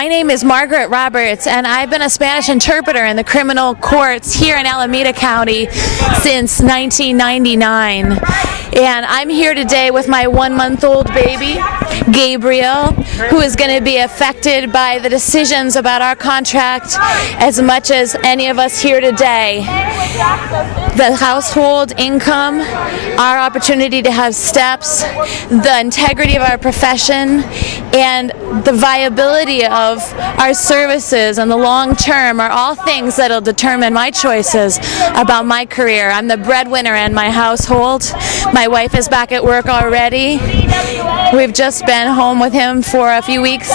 My name is Margaret Roberts, and I've been a Spanish interpreter in the criminal courts here in Alameda County since 1999. And I'm here today with my 1-month-old baby, Gabriel, who is going to be affected by the decisions about our contract as much as any of us here today. The household income, our opportunity to have steps, the integrity of our profession, and the viability of our services in the long term are all things that will determine my choices about my career. I'm the breadwinner in my household. My wife is back at work already. We've just been home with him for a few weeks,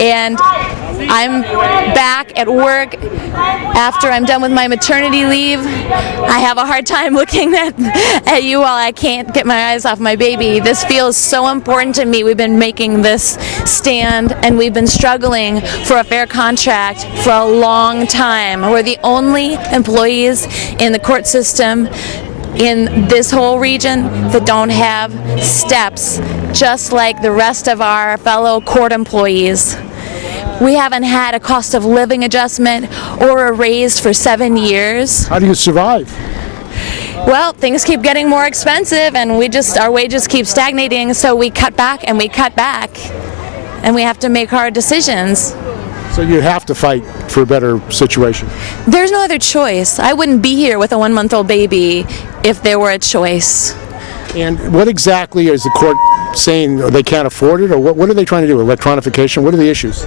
and I'm back at work after I'm done with my maternity leave. I have a hard time looking at you while I can't get my eyes off my baby. This feels so important to me. We've been making this stand and we've been struggling for a fair contract for a long time. We're the only employees in the court system in this whole region that don't have steps, just like the rest of our fellow court employees. We haven't had a cost of living adjustment or a raise for 7 years. How do you survive? Well, things keep getting more expensive and our wages keep stagnating, so we cut back and we cut back. And we have to make hard decisions. So you have to fight for a better situation. There's no other choice. I wouldn't be here with a 1-month-old baby if there were a choice. And what exactly is the court saying? They can't afford it, or what are they trying to do? Electronification? What are the issues?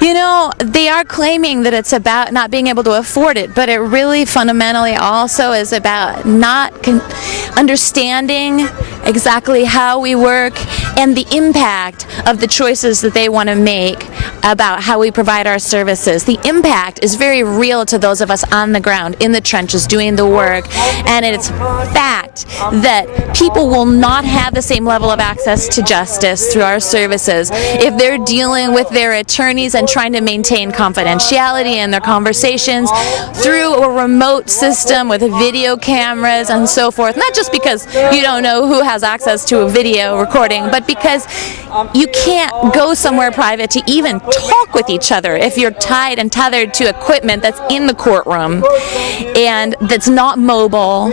You know, they are claiming that it's about not being able to afford it, but it really fundamentally also is about not understanding exactly how we work and the impact of the choices that they want to make about how we provide our services. The impact is very real to those of us on the ground, in the trenches, doing the work, and it's fact that people will not have the same level of access to justice through our services if they're dealing with their attorneys and trying to maintain confidentiality in their conversations through a remote system with video cameras and so forth. Not just because you don't know who has access to a video recording, but because you can't go somewhere private to even talk with each other if you're tied and tethered to equipment that's in the courtroom and that's not mobile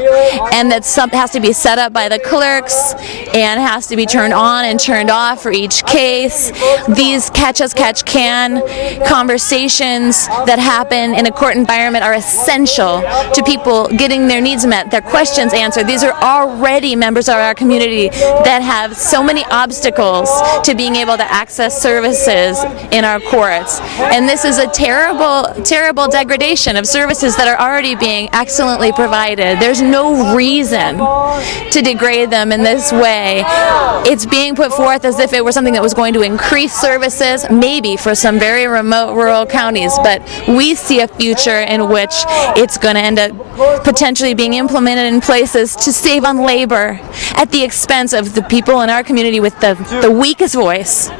and that has to be set up by the clerks and has to be turned on and turned off for each case. These catch-as-catch-can conversations that happen in a court environment are essential to people getting their needs met, their questions answered. These are already members of our community that have so many obstacles to being able to access services in our courts. And this is a terrible, terrible degradation of services that are already being excellently provided. There's no reason to degrade them in this way. It's being put forth as if it were something that was going to increase services, maybe for some very remote rural counties, but we see a future in which it's going to end up potentially being implemented in places to save on labor at the expense of the people in our community with the weakest voice.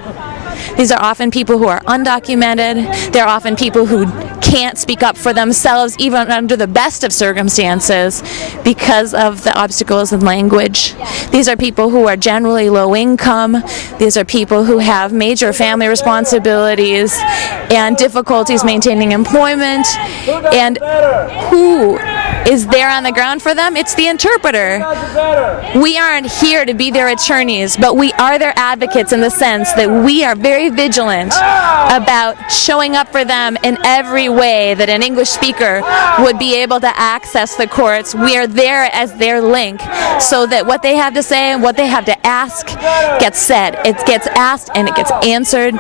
These are often people who are undocumented. They're often people who can't speak up for themselves even under the best of circumstances because of the obstacles in language. These are people who are generally low income. These are people who have major family responsibilities and difficulties maintaining employment. And who is there on the ground for them? It's the interpreter. We aren't here to be their attorneys, but we are their advocates in the sense that we are very vigilant about showing up for them in every way that an English speaker would be able to access the courts. We are there as their link so that what they have to say and what they have to ask gets said. It gets asked and it gets answered.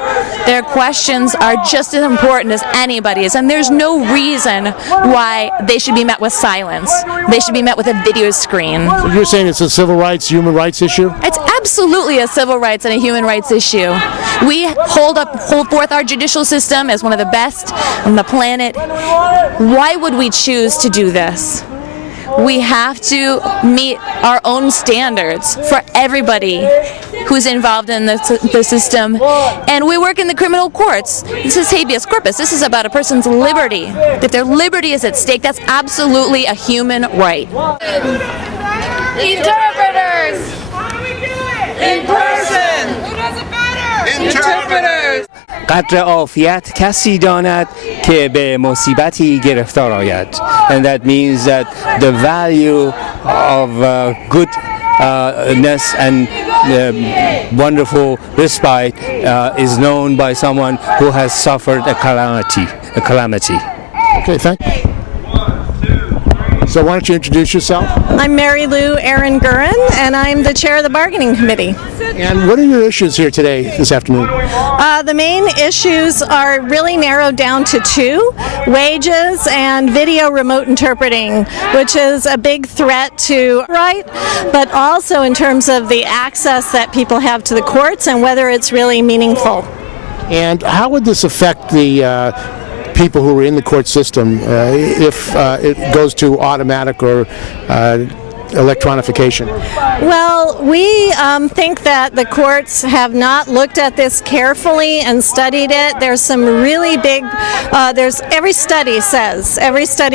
Their questions are just as important as anybody's, and there's no reason why they should be met with silence. They should be met with a video screen. So you're saying it's a civil rights, human rights issue? It's absolutely a civil rights and a human rights issue. We hold forth our judicial system as one of the best on the planet. Why would we choose to do this? We have to meet our own standards for everybody who's involved in the system. And we work in the criminal courts. This is habeas corpus. This is about a person's liberty. If their liberty is at stake, that's absolutely a human right. Interpreters! In person! Who does it better? Interpreters! قدر عافیت کسی داند که به مصیبتی گرفتار آید. And that means that the value of goodness and wonderful respite is known by someone who has suffered a calamity. Okay, thank you. So why don't you introduce yourself? I'm Mary Lou Erin Guren, and I'm the chair of the bargaining committee. And what are your issues here today, this afternoon? The main issues are really narrowed down to two: wages and video remote interpreting, which is a big threat to right, but also in terms of the access that people have to the courts and whether it's really meaningful. And how would this affect the people who are in the court system if it goes to automatic or electronification? Well, we think that the courts have not looked at this carefully and studied it. There's some really big, every study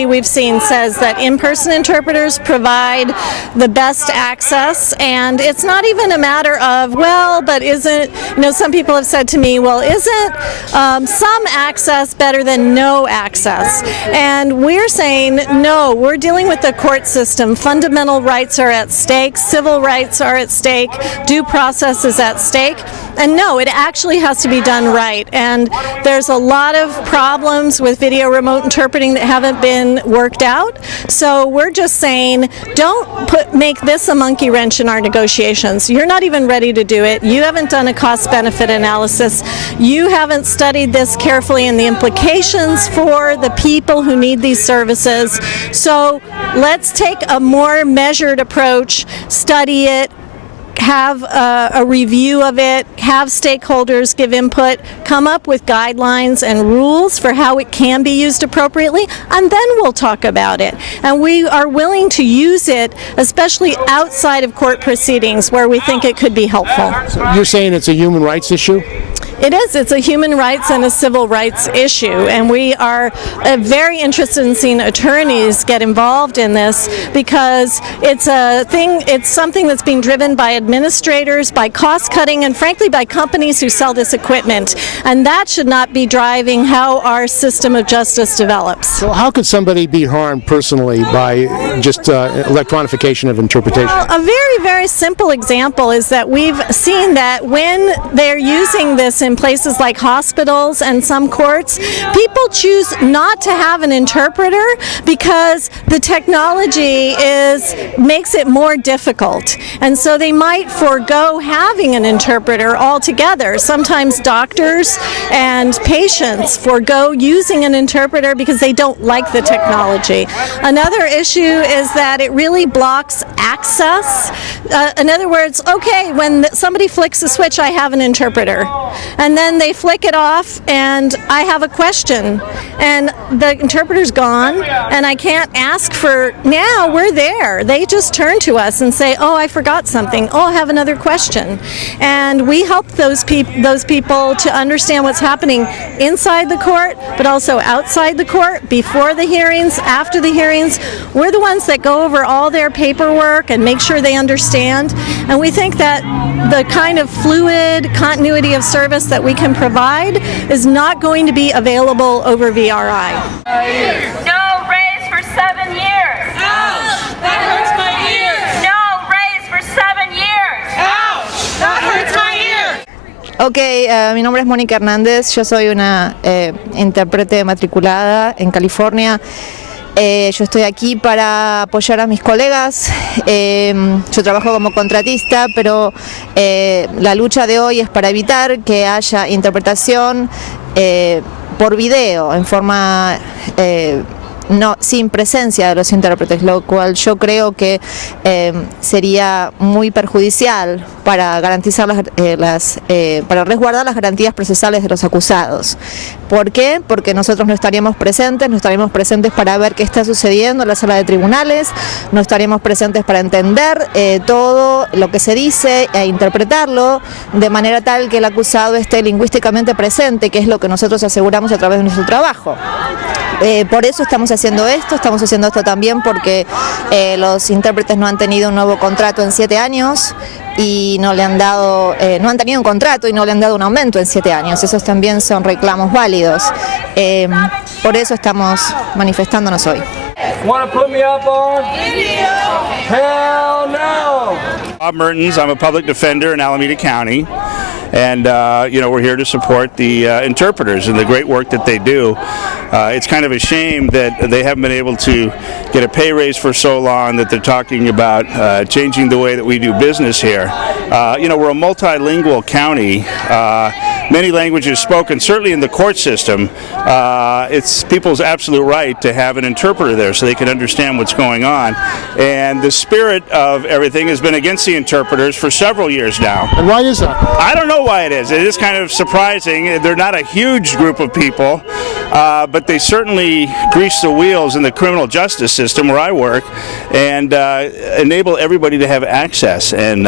we've seen says that in-person interpreters provide the best access, and it's not even a matter of, well, but isn't, some people have said to me, well, isn't some access better than no access? And we're saying, no, we're dealing with the court system. Fundamental rights are at stake, civil rights are at stake, due process is at stake, and no, it actually has to be done right. And there's a lot of problems with video remote interpreting that haven't been worked out, so we're just saying, don't make this a monkey wrench in our negotiations. You're not even ready to do it. You haven't done a cost-benefit analysis. You haven't studied this carefully and the implications for the people who need these services. So let's take a more measured approach, study it, have a review of it, have stakeholders give input, come up with guidelines and rules for how it can be used appropriately, and then we'll talk about it. And we are willing to use it, especially outside of court proceedings where we think it could be helpful. So you're saying it's a human rights issue? It is. It's a human rights and a civil rights issue, and we are very interested in seeing attorneys get involved in this because it's something that's being driven by administrators, by cost cutting, and frankly by companies who sell this equipment, and that should not be driving how our system of justice develops. So how could somebody be harmed personally by just electronification of interpretation? Well, a very, very simple example is that we've seen that when they're using this in places like hospitals and some courts, people choose not to have an interpreter because the technology makes it more difficult, and so they might forego having an interpreter altogether. Sometimes doctors and patients forego using an interpreter because they don't like the technology. Another issue is that it really blocks access. In other words, okay, when somebody flicks a switch, I have an interpreter. And then they flick it off and I have a question and the interpreter's gone and I can't ask for, now we're there. They just turn to us and say, oh, I forgot something. Oh, I have another question. And we help those people to understand what's happening inside the court, but also outside the court, before the hearings, after the hearings. We're the ones that go over all their paperwork and make sure they understand. And we think that the kind of fluid continuity of service that we can provide is not going to be available over VRI. No raise for 7 years. Ouch! That hurts my ears. No raise for 7 years. Ouch! That hurts my ears. Ok, mi nombre es Mónica Hernández, yo soy una intérprete matriculada en California. Yo estoy aquí para apoyar a mis colegas. Yo trabajo como contratista, pero la lucha de hoy es para evitar que haya interpretación por video, en forma sin presencia de los intérpretes, lo cual yo creo que sería muy perjudicial para garantizar para resguardar las garantías procesales de los acusados. ¿Por qué? Porque nosotros no estaríamos presentes para ver qué está sucediendo en la sala de tribunales, no estaríamos presentes para entender todo lo que se dice e interpretarlo de manera tal que el acusado esté lingüísticamente presente, que es lo que nosotros aseguramos a través de nuestro trabajo. Por eso estamos haciendo esto también porque los intérpretes no han tenido un nuevo contrato en 7 años y no han tenido un contrato y no le han dado un aumento en 7 años. Esos también son reclamos válidos. Por eso estamos manifestándonos hoy. Want to put me up on? Hell no! Bob Mertens, I'm a public defender in Alameda County, and we're here to support the interpreters and the great work that they do. It's kind of a shame that they haven't been able to get a pay raise for so long that they're talking about changing the way that we do business here. We're a multilingual county. Many languages spoken, certainly in the court system. It's people's absolute right to have an interpreter there so they can understand what's going on. And the spirit of everything has been against the interpreters for several years now. And why is that? I don't know why it is. It is kind of surprising. They're not a huge group of people, but they certainly grease the wheels in the criminal justice system where I work and enable everybody to have access. And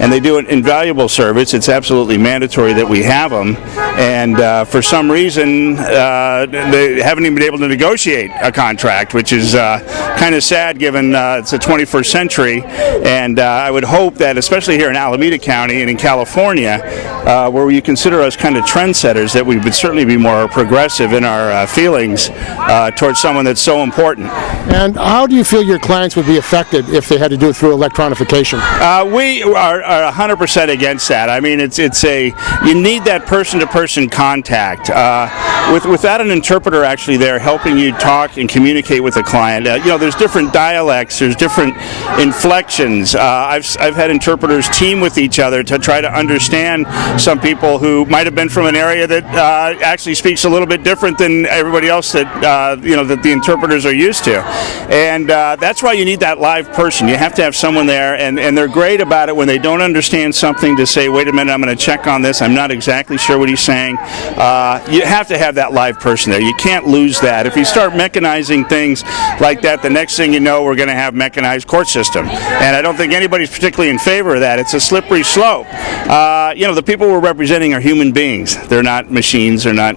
they do an invaluable service. It's absolutely mandatory that we have them. And for some reason, they haven't even been able to negotiate a contract, which is kind of sad given it's the 21st century. And I would hope that, especially here in Alameda County and in California, where you consider us kind of trendsetters, that we would certainly be more progressive in our feelings towards someone that's so important. And how do you feel your clients would be affected if they had to do it through electronification? We are 100% against that. I mean, you need that person-to-person contact. Without an interpreter actually there helping you talk and communicate with the client, there's different dialects, there's different inflections. I've had interpreters team with each other to try to understand some people who might have been from an area that actually speaks a little bit different than everybody else that that the interpreters are used to. And that's why you need that live person. You have to have someone there, and they're great about it when they don't understand something to say, wait a minute, I'm going to check on this. I'm not exactly sure what he's saying. You have to have that live person there. You can't lose that. If you start mechanizing things like that, the next thing you know, we're going to have mechanized court system. And I don't think anybody's particularly in favor of that. It's a slippery slope. The people we're representing are human beings. They're not machines. They're not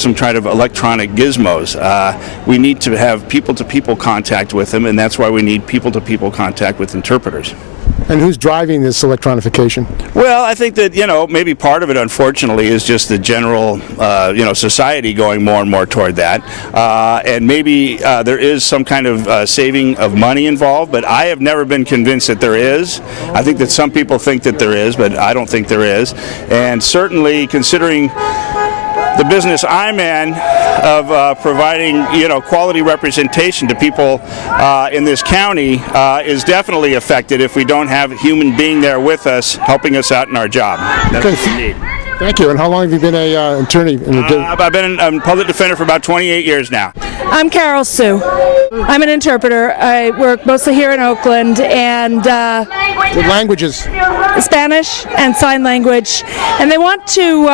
some kind of electronic gizmos. We need to have people-to-people contact with them, and that's why we need people-to-people contact with interpreters. And who's driving this electronification? Well, I think that, maybe part of it, unfortunately, is just the general, society going more and more toward that. And maybe there is some kind of saving of money involved, but I have never been convinced that there is. I think that some people think that there is, but I don't think there is. And certainly, considering the business I'm in of providing, quality representation to people in this county is definitely affected if we don't have a human being there with us helping us out in our job. That's what we need. Thank you. And how long have you been an attorney? I've been a public defender for about 28 years now. I'm Carol Sue. I'm an interpreter. I work mostly here in Oakland, and what languages? Spanish and sign language. And they want to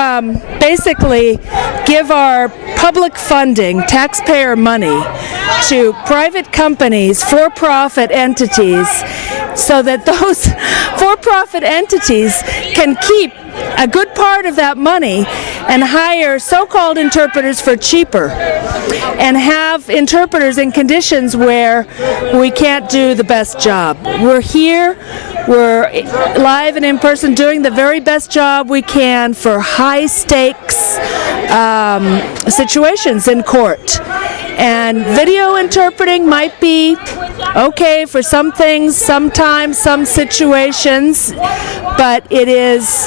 basically give our public funding, taxpayer money, to private companies, for-profit entities, so that those for-profit entities can keep a good part of that money and hire so-called interpreters for cheaper and have interpreters in conditions where we can't do the best job. We're here, we're live and in person doing the very best job we can for high-stakes situations in court. And video interpreting might be okay for some things, sometimes, some situations, but it is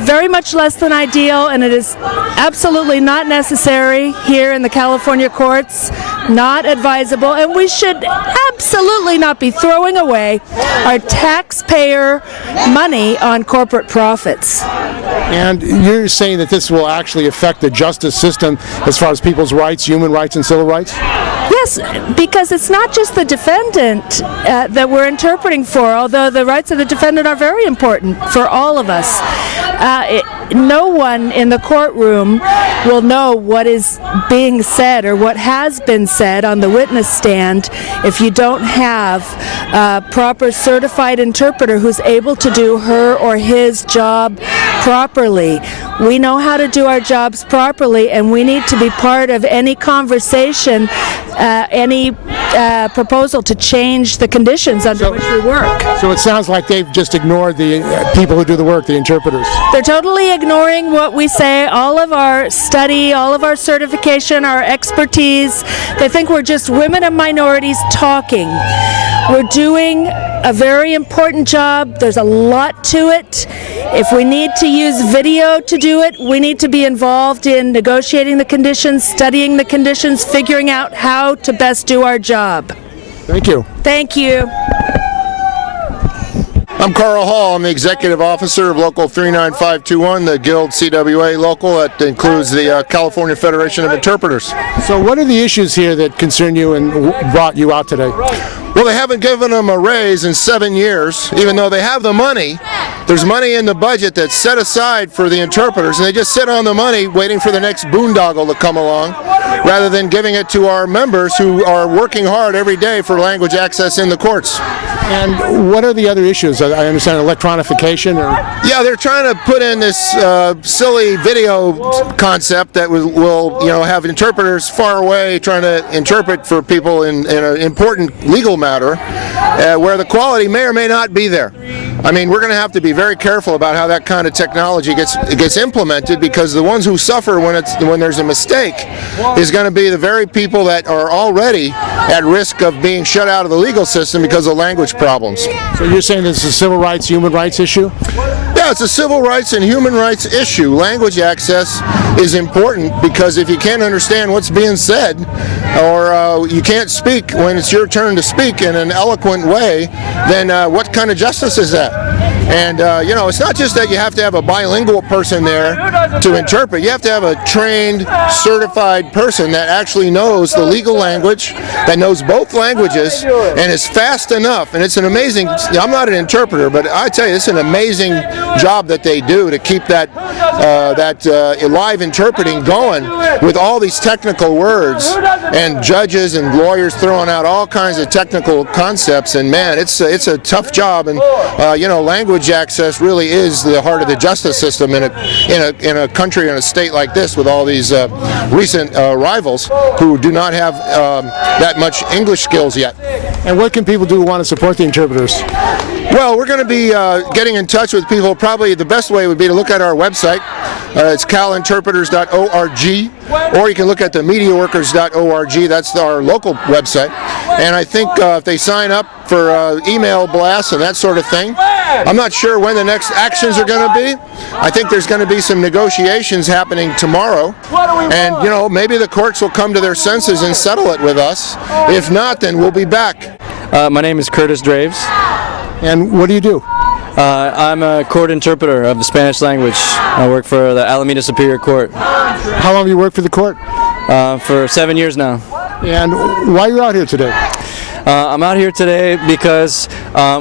very much less than ideal, and it is absolutely not necessary here in the California courts, not advisable, and we should absolutely not be throwing away our taxpayer money on corporate profits. And you're saying that this will actually affect the justice system as far as people's rights, human rights, and civil rights? Yes, because it's not just the defendant that we're interpreting for, although the rights of the defendant are very important for all of us. No one in the courtroom will know what is being said or what has been said on the witness stand if you don't don't have a proper certified interpreter who's able to do her or his job properly. We know how to do our jobs properly, and we need to be part of any conversation, any proposal to change the conditions under which we work. So it sounds like they've just ignored the people who do the work, the interpreters. They're totally ignoring what we say, all of our study, all of our certification, our expertise. They think we're just women and minorities talking. We're doing a very important job. There's a lot to it. If we need to use video to do it, we need to be involved in negotiating the conditions, studying the conditions, figuring out how to best do our job. Thank you. Thank you. I'm Carl Hall. I'm the Executive Officer of Local 39521, the Guild CWA local. That includes the California Federation of Interpreters. So what are the issues here that concern you and brought you out today? Well, they haven't given them a raise in 7 years, even though they have the money. There's money in the budget that's set aside for the interpreters, and they just sit on the money waiting for the next boondoggle to come along, rather than giving it to our members who are working hard every day for language access in the courts. And what are the other issues? I understand electronification, or? Yeah, they're trying to put in this silly video concept that will have interpreters far away trying to interpret for people in an important legal matter, where the quality may or may not be there. I mean, we're going to have to be very careful about how that kind of technology gets implemented, because the ones who suffer when there's a mistake is going to be the very people that are already at risk of being shut out of the legal system because of language problems. So you're saying this is a civil rights, human rights issue? Yeah, it's a civil rights and human rights issue. Language access is important, because if you can't understand what's being said, or you can't speak when it's your turn to speak in an eloquent way, then what kind of justice is that? And it's not just that you have to have a bilingual person there to interpret. You have to have a trained, certified person that actually knows the legal language, that knows both languages, and is fast enough. And it's an amazing, I'm not an interpreter, but I tell you, it's an amazing job that they do to keep that live interpreting going with all these technical words, and judges and lawyers throwing out all kinds of technical concepts. And man, it's a tough job. And language access really is the heart of the justice system in a country, in a state like this, with all these recent rivals who do not have that much English skills yet. And what can people do who want to support the interpreters? Well, we're going to be getting in touch with people. Probably the best way would be to look at our website. It's calinterpreters.org, or you can look at the mediaworkers.org. That's our local website. And I think if they sign up for email blasts and that sort of thing, I'm not sure when the next actions are going to be. I think there's going to be some negotiations happening tomorrow, and maybe the courts will come to their senses and settle it with us. If not, then we'll be back. My name is Curtis Draves. And what do you do? I'm a court interpreter of the Spanish language. I work for the Alameda Superior Court. How long have you worked for the court? For 7 years now. And why are you out here today? I'm out here today because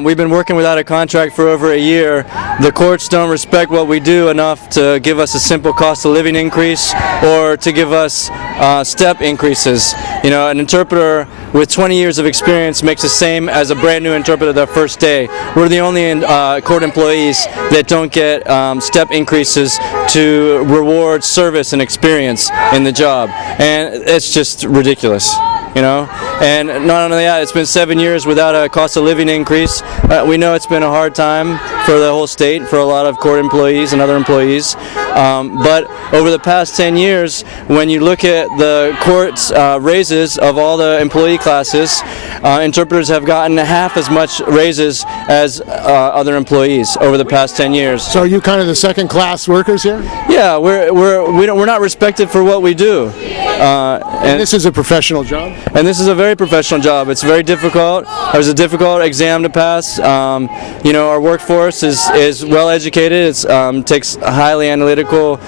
we've been working without a contract for over a year. The courts don't respect what we do enough to give us a simple cost of living increase, or to give us step increases. An interpreter with 20 years of experience makes the same as a brand new interpreter their first day. We're the only court employees that don't get step increases to reward service and experience in the job. And it's just ridiculous. And not only that, it's been 7 years without a cost of living increase. We know it's been a hard time for the whole state, for a lot of court employees and other employees. But over the past 10 years, when you look at the court's raises of all the employee classes, interpreters have gotten half as much raises as other employees over the past 10 years. So are you kind of the second-class workers here? Yeah, we're not respected for what we do. And this is a professional job? And this is a very professional job. It's very difficult. There's a difficult exam to pass. Our workforce is well educated. It takes highly analytical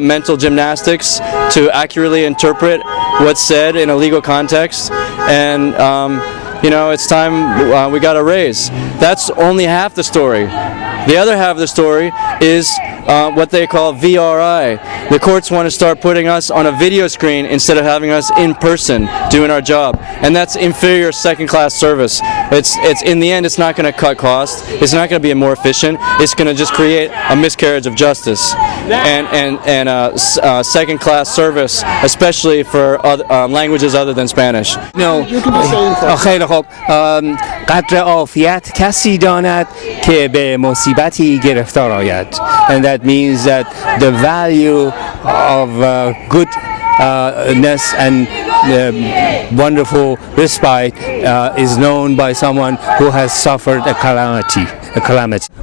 mental gymnastics to accurately interpret what's said in a legal context. And it's time we got a raise. That's only half the story. The other half of the story is what they call VRI. The courts want to start putting us on a video screen instead of having us in person doing our job, and that's inferior second-class service. It's in the end, it's not going to cut costs. It's not going to be more efficient. It's going to just create a miscarriage of justice and second-class service, especially for languages other than Spanish. No. خیلی خوب. قدر عافیت کسی داند که به مصیبتی گرفتار آید. And that means that the value of goodness and wonderful respite is known by someone who has suffered a calamity.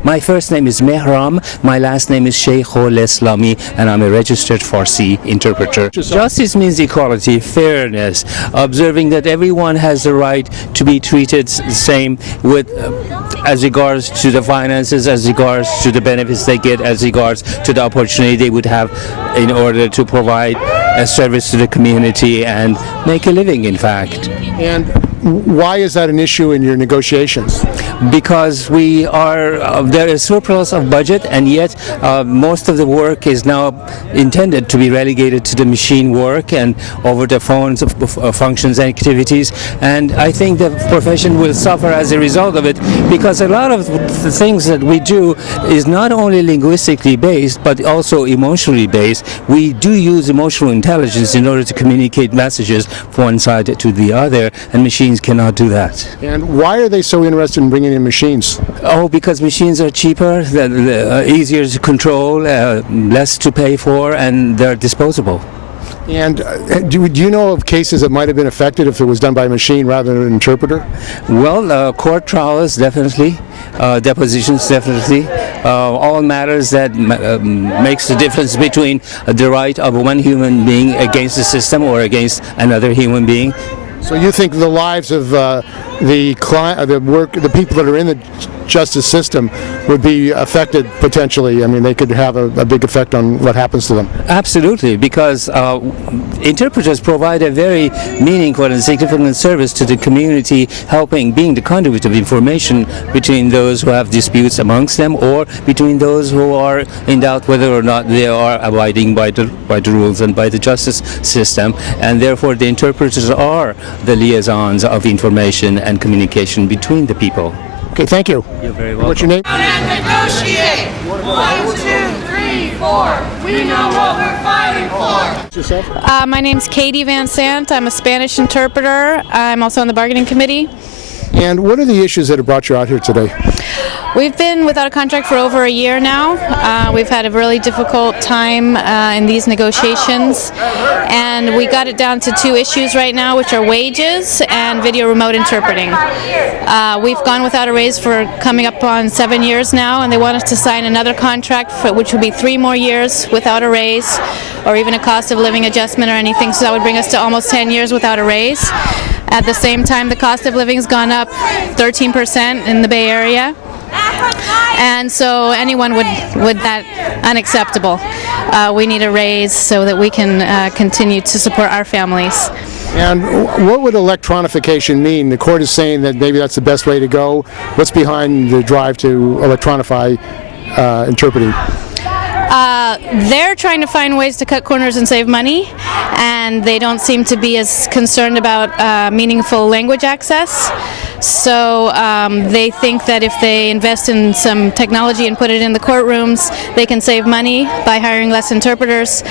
My first name is Muharram, my last name is Sheikhul Islami, and I'm a registered Farsi interpreter. Justice means equality, fairness, observing that everyone has the right to be treated the same with as regards to the finances, as regards to the benefits they get, as regards to the opportunity they would have in order to provide a service to the community and make a living, in fact. And why is that an issue in your negotiations? Because there is surplus of budget, and yet most of the work is now intended to be relegated to the machine work and over the phones of functions and activities, and I think the profession will suffer as a result of it, because a lot of the things that we do is not only linguistically based but also emotionally based. We do use emotional intelligence in order to communicate messages from one side to the other, and machines cannot do that. And why are they so interested in bringing in machines? Oh, because machines are cheaper, easier to control, less to pay for, and they're disposable. And do you know of cases that might have been affected if it was done by a machine rather than an interpreter? Well, court trials definitely, depositions definitely, all matters that makes the difference between the right of one human being against the system or against another human being. So you think the lives of the people that are in the justice system would be affected potentially? I mean, they could have a big effect on what happens to them. Absolutely, because interpreters provide a very meaningful and significant service to the community, being the conduit of information between those who have disputes amongst them or between those who are in doubt whether or not they are abiding by the rules and by the justice system, and therefore the interpreters are the liaisons of information and communication between the people. Okay, thank you. You're very welcome. What's your name? Negotiate. 1, 2, 3, 4. We know what we're fighting for. Yourself? My name's Katie Van Sant. I'm a Spanish interpreter. I'm also on the bargaining committee. And what are the issues that have brought you out here today? We've been without a contract for over a year now. We've had a really difficult time in these negotiations, and we got it down to 2 issues right now, which are wages and video remote interpreting. We've gone without a raise for coming up on 7 years now, and they want us to sign another contract which would be 3 more years without a raise or even a cost of living adjustment or anything, so that would bring us to almost 10 years without a raise. At the same time, the cost of living has gone up 13% in the Bay Area. And so anyone would that unacceptable. We need a raise so that we can continue to support our families. And what would electronification mean? The court is saying that maybe that's the best way to go. What's behind the drive to electronify interpreting? They're trying to find ways to cut corners and save money, and they don't seem to be as concerned about meaningful language access. So they think that if they invest in some technology and put it in the courtrooms, they can save money by hiring less interpreters.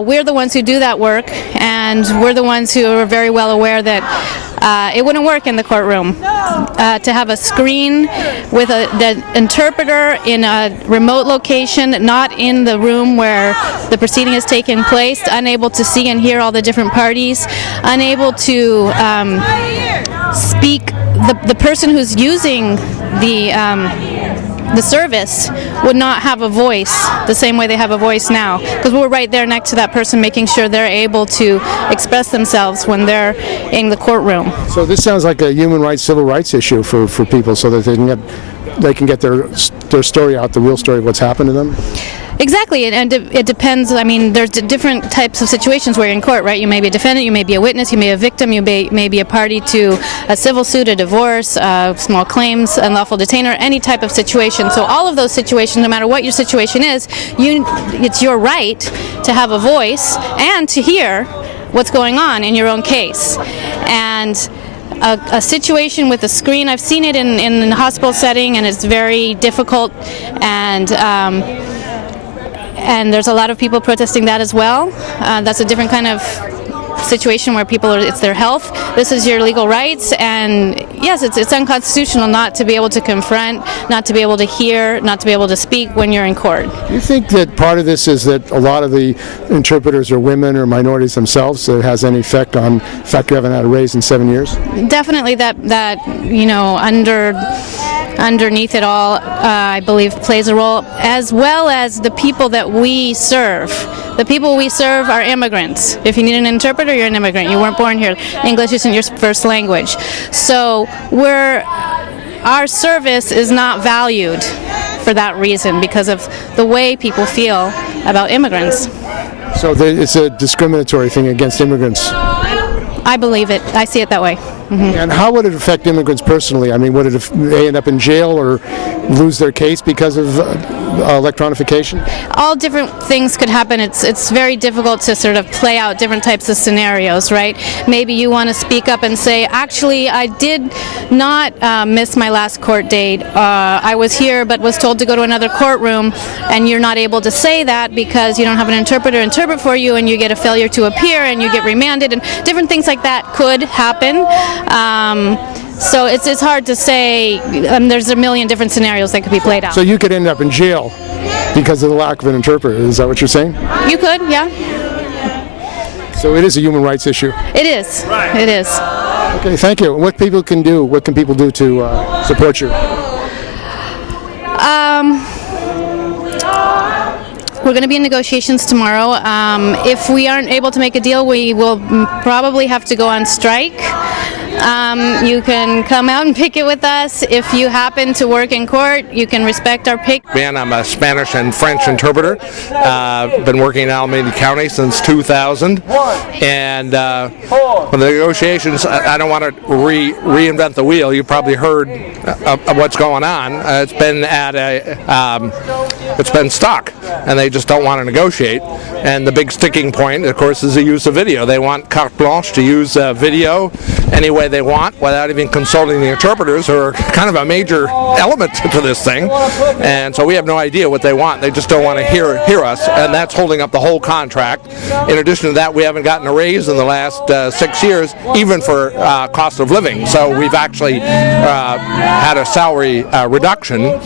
We're the ones who do that work, and we're the ones who are very well aware that it wouldn't work in the courtroom. To have a screen with the interpreter in a remote location, not in the room where the proceeding is taking place, unable to see and hear all the different parties, unable to speak. The person who's using the service would not have a voice the same way they have a voice now, because we're right there next to that person making sure they're able to express themselves when they're in the courtroom. So this sounds like a human rights, civil rights issue for people, so that they can get their story out, the real story of what's happened to them? Exactly, and it depends. I mean, there's different types of situations where you're in court, right? You may be a defendant, you may be a witness, you may be a victim, you may be a party to a civil suit, a divorce, small claims, unlawful detainer, any type of situation. So all of those situations, no matter what your situation is, it's your right to have a voice and to hear what's going on in your own case. And a situation with a screen, I've seen it in a hospital setting, and it's very difficult, and there's a lot of people protesting that as well. That's a different kind of situation where it's their health. This is your legal rights, and yes, it's unconstitutional not to be able to confront, not to be able to hear, not to be able to speak when you're in court. Do you think that part of this is that a lot of the interpreters are women or minorities themselves, so it has any effect on the fact you haven't had a raise in 7 years? Definitely that underneath it all, I believe plays a role, as well as the people that we serve. The people we serve are immigrants. If you need an interpreter, you're an immigrant. You weren't born here. English isn't your first language. So our service is not valued for that reason, because of the way people feel about immigrants. So it's a discriminatory thing against immigrants? I believe it. I see it that way. Mm-hmm. And how would it affect immigrants personally? I mean, would they end up in jail or lose their case because of electronification? All different things could happen. It's very difficult to sort of play out different types of scenarios, right? Maybe you want to speak up and say, actually, I did not miss my last court date. I was here but was told to go to another courtroom, and you're not able to say that because you don't have an interpreter interpret for you, and you get a failure to appear, and you get remanded, and different things like that could happen. So it's hard to say. There's a million different scenarios that could be played out. So you could end up in jail because of the lack of an interpreter. Is that what you're saying? You could, yeah. So it is a human rights issue. It is. Right. It is. Okay, thank you. What can people do to support you? We're going to be in negotiations tomorrow. If we aren't able to make a deal, we will probably have to go on strike. You can come out and picket with us. If you happen to work in court, you can respect our pick. I'm a Spanish and French interpreter. Been working in Alameda County since 2000. And for the negotiations, I don't want to reinvent the wheel. You've probably heard of what's going on. It's been stuck, and they just don't want to negotiate. And the big sticking point, of course, is the use of video. They want carte blanche to use video any way they want without even consulting the interpreters, who are kind of a major element to this thing. And so we have no idea what they want. They just don't want to hear us, and that's holding up the whole contract. In addition to that, we haven't gotten a raise in the last 6 years, even for cost of living. So we've actually had a salary reduction.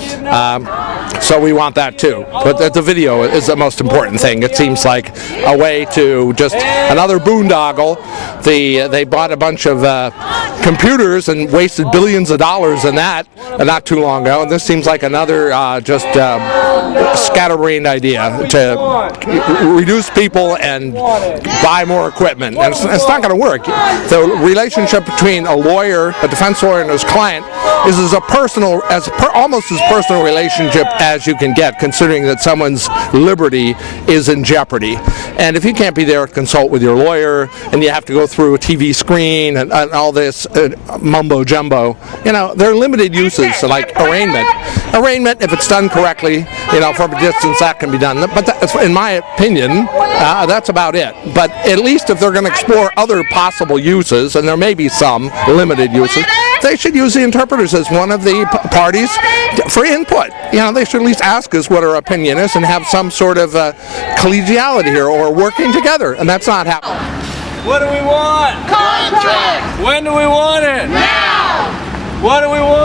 So we want that too. But the video is the most important thing. It seems like a way to just another boondoggle. They bought a bunch of computers and wasted billions of dollars in that not too long ago. And this seems like another scatterbrained idea to reduce people and buy more equipment. And it's not going to work. The relationship between a lawyer, a defense lawyer, and his client is almost as personal relationship as you can get, considering that someone's liberty is in jeopardy. And if you can't be there to consult with your lawyer, and you have to go through a TV screen and all this mumbo jumbo, there are limited uses like arraignment. Arraignment, if it's done correctly, from a distance, that can be done. But in my opinion, that's about it. But at least if they're going to explore other possible uses, and there may be some limited uses, they should use the interpreters as one of the parties for input. They should at least ask us what our opinion is and have some sort of collegiality here, or working together, and that's not happening. What do we want? Contract! When do we want it? Now! What do we want?